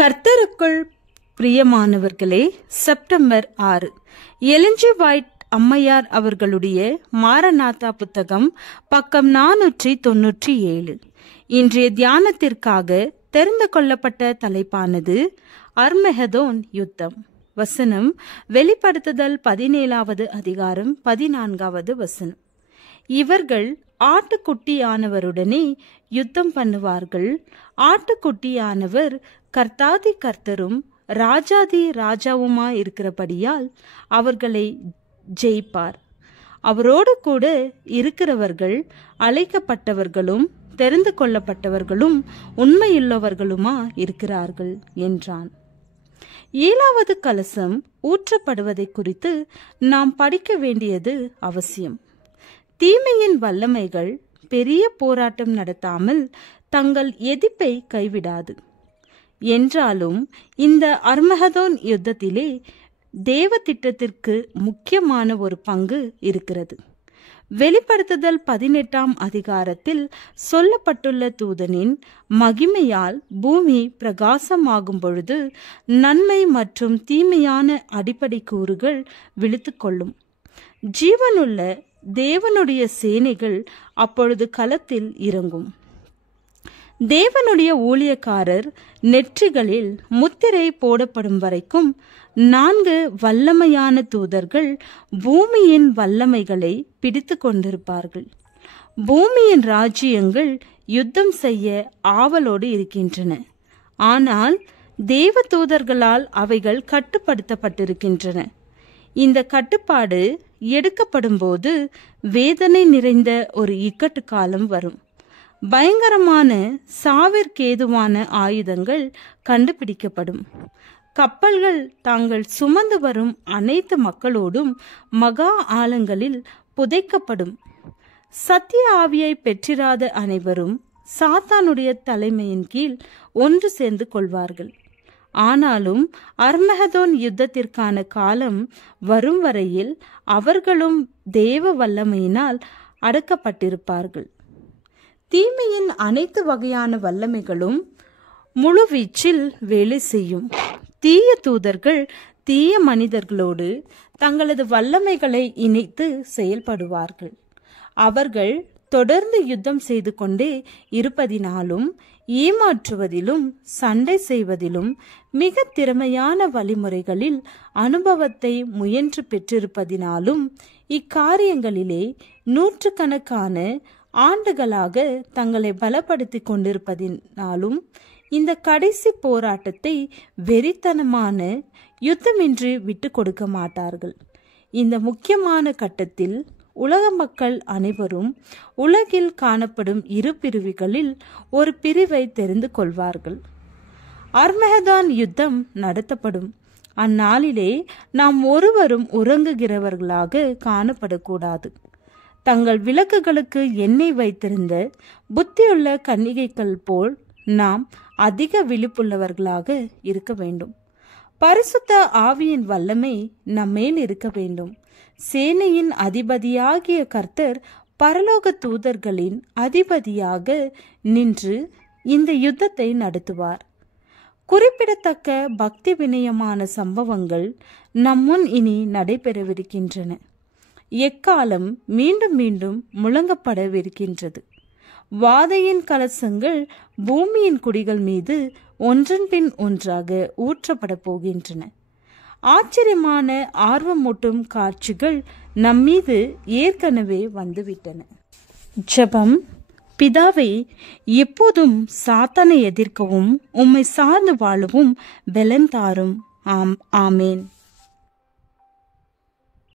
கர்த்தருக்குள் பிரியமானவர்களே, September 6 Elon G white அம்மையார் அவர்களுடைய மாரநாதா புத்தகம், பக்கம் 497. இன்றைய தியானத்திற்காக தெரிந்து கொள்ளப்பட்ட தலைப்பானது அர்மகெதோன் யுத்தம். வசனம் வெளிப்படுத்துதல் 17வது அதிகாரம் 14வது வசனம். இவர்கள் ஆட்டுக்குட்டியானவருடனே யுத்தம் பண்ணுவார்கள். ஆட்டுக்குட்டியானவர் கர்த்தாதி கர்த்தரும் ராஜாதி ராஜாவுமாய் இருக்கிறபடியால் அவர்களை ஜெயிப்பார். அவரோடு கூட இருக்கிறவர்கள் அழைக்கப்பட்டவர்களும் தெரிந்து கொள்ளப்பட்டவர்களும் உண்மையுள்ளவர்களுமா இருக்கிறார்கள் என்றான். 7வது கலசம் ஊற்றப்படுவதை குறித்து நாம் படிக்க வேண்டியது அவசியம். தீமையின் வல்லமைகள் பெரிய போராட்டம் நடத்தாமல் தங்கள் எதிர்ப்பை கைவிடாது. என்றாலும் இந்த அர்மகெதோன் யுத்தத்திலே தேவ திட்டத்திற்கு முக்கியமான ஒரு பங்கு இருக்கிறது. வெளிப்படுத்துதல் 18ஆம் அதிகாரத்தில் சொல்லப்பட்டுள்ள தூதனின் மகிமையால் பூமி பிரகாசமாகும் பொழுது நன்மை மற்றும் தீமையான அடிப்படை கூறுகள் விழித்து கொள்ளும். ஜீவனுள்ள தேவனுடைய சேனைகள் அப்பொழுது களத்தில் இறங்கும். தேவனுடைய ஊழியக்காரர் நெற்றிகளில் முத்திரை போடப்படும் வரைக்கும் 4 வல்லமையான தூதர்கள் பூமியின் வல்லமைகளை பிடித்து கொண்டிருப்பார்கள். பூமியின் ராஜ்யங்கள் யுத்தம் செய்ய ஆவலோடு இருக்கின்றன. ஆனால் தேவ தூதர்களால் அவைகள் கட்டுப்படுத்தப்பட்டிருக்கின்றன. இந்த கட்டுப்பாடு எடுக்கப்படும் போது வேதனை நிறைந்த ஒரு இக்கட்டு காலம் வரும். பயங்கரமான சாவிற்கேதுவான ஆயுதங்கள் கண்டுபிடிக்கப்படும். கப்பல்கள் தாங்கள் சுமந்து வரும் அனைத்து மக்களோடும் மகா ஆழங்களில் புதைக்கப்படும். சத்திய ஆவியை பெற்றிராத அனைவரும் சாத்தானுடைய தலைமையின் கீழ் ஒன்று சேர்ந்து கொள்வார்கள். ஆனாலும் அர்மகெதோன் யுத்தத்திற்கான காலம் வரும் வரையில் அவர்களும் தேவ வல்லமையினால் அடக்கப்பட்டிருப்பார்கள். தீமையின் அனைத்து வகையான வல்லமைகளும் முழுவீச்சில் வேலை செய்யும். தீய தூதர்கள் தீய மனிதர்களோடு தங்களது வல்லமைகளை இணைத்து செயல்படுவார்கள். அவர்கள் தொடர்ந்து யுத்தம் செய்து கொண்டே இருப்பதினாலும் ஏமாற்றுவதிலும் சண்டை செய்வதிலும் மிக திறமையான வழிமுறைகளில் அனுபவத்தை முயன்று பெற்றிருப்பதினாலும் இக்காரியங்களிலே நூற்றுக்கணக்கான ஆண்டுகளாக தங்களை பலப்படுத்தி கொண்டிருப்பதினாலும் இந்த கடைசி போராட்டத்தை வெறித்தனமான யுத்தமின்றி விட்டு கொடுக்க மாட்டார்கள். இந்த முக்கியமான கட்டத்தில் உலக மக்கள் அனைவரும் உலகில் காணப்படும் 2 பிரிவுகளில் ஒரு பிரிவை தெரிந்து கொள்வார்கள். அர்மகெதோன் யுத்தம் நடத்தப்படும் அந்நாளிலே நாம் ஒருவரும் உறங்குகிறவர்களாக காணப்படக்கூடாது. தங்கள் விளக்குகளுக்கு எண்ணெய் வைத்திருந்த புத்தியுள்ள கன்னிகைகள் போல் நாம் அதிக விழிப்புள்ளவர்களாக இருக்க வேண்டும். பரிசுத்த ஆவியின் வல்லமை நம்மேல் இருக்க வேண்டும். சேனையின் அதிபதியாகிய கர்த்தர் பரலோக தூதர்களின் அதிபதியாக நின்று இந்த யுத்தத்தை நடத்துவார். குறிப்பிடத்தக்க பக்தி வினயமான சம்பவங்கள் நம் முன் இனி நடைபெறவிருக்கின்றன. எக்காலம் மீண்டும் மீண்டும் முழங்கப்படவிருக்கின்றது. வாதையின் கலசங்கள் பூமியின் குடிகள் மீது ஒன்றன் பின் ஒன்றாக ஊற்றப்பட போகின்றன. ஆச்சரியமான ஆர்வமூட்டும் காட்சிகள் நம்மீது ஏற்கனவே வந்துவிட்டன. ஜெபம். பிதாவே, எப்போதும் சாத்தானை எதிர்க்கவும் உம்மை சார்ந்து வாழவும் பலன் தாரும். ஆமேன்.